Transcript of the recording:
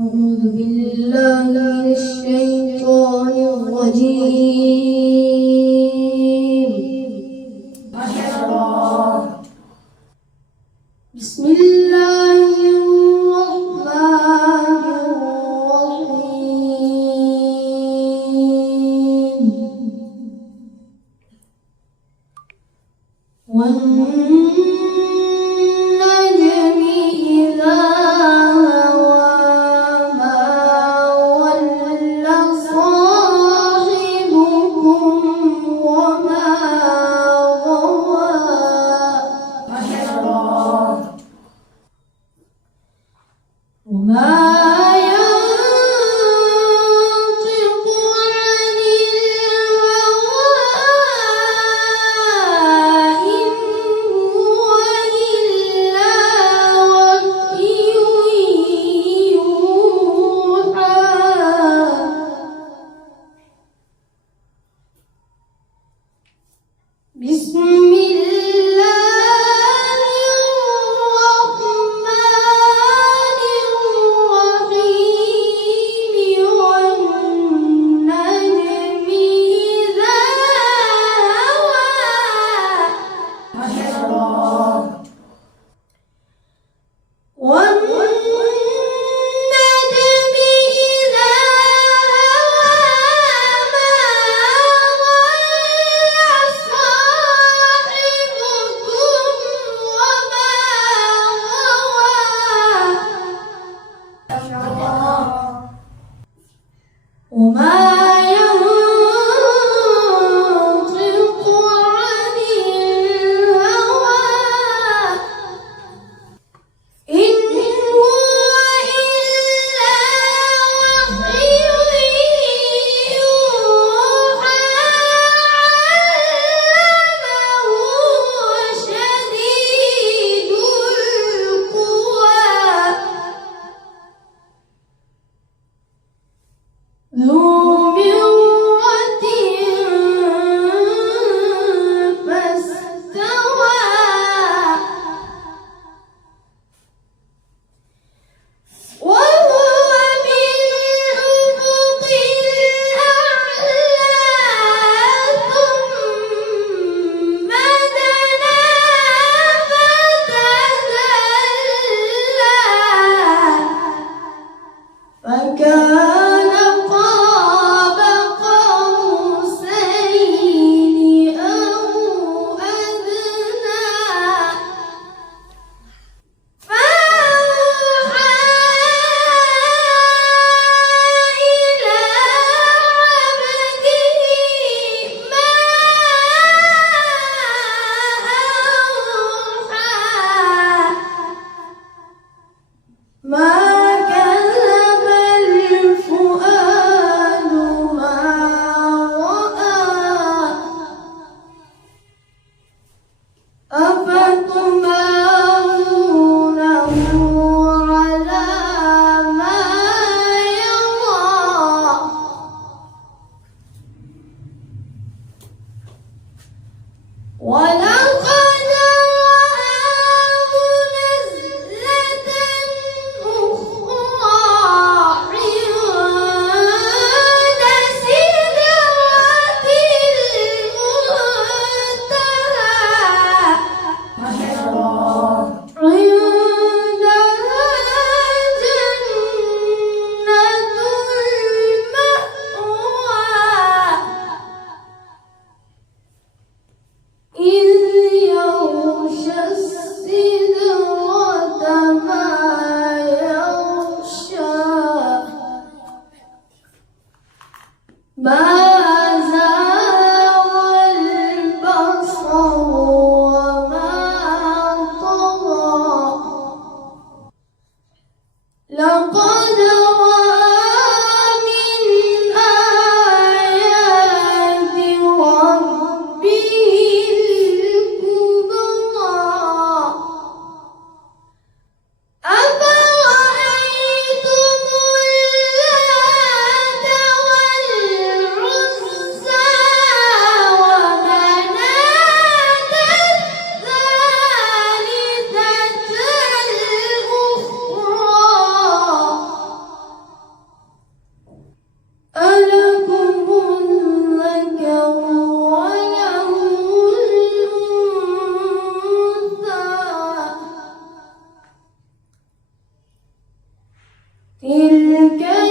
أعوذ بالله من الشيطان الرجيم. ما شاء الله. بسم الله الرحمن الرحيم. والنجم إذا هوى ما ضل صاحبكم وما غوى. ما شاء الله. وما ينطق عن الهوى إن هو إلا وحي يوحى. بسم الله الرحمن الرحيم. والنجم إذا هوى. ما شاء الله. والنجم إذا هوى ما ضل صاحبكم وما غوى. ما شاء الله. وما ينطق عن الهوى إن هو إلا وحي يوحى. علمه شديد القوى ذو مرة فاستوى. وهو بالأفق الأعلى ثم دنا فتدلى فكان قاب قوسين أو أدنى. فأوحى إلى عبده ما أوحى. ما كذب الفؤاد ما رأى. أفتمارونه على ما يرى. ولقد رآه نزلة أخرى عند سدرة المنتهى. ما شاء الله. عندها جنة المأوى إذ يغشى السدرة ما يغشى. ما زاغ البصر وما طغى. لقد رأى من آيات ربه الكبرى. أفرأيتم اللات والعزى ومناة الثالثة الأخرى. تلك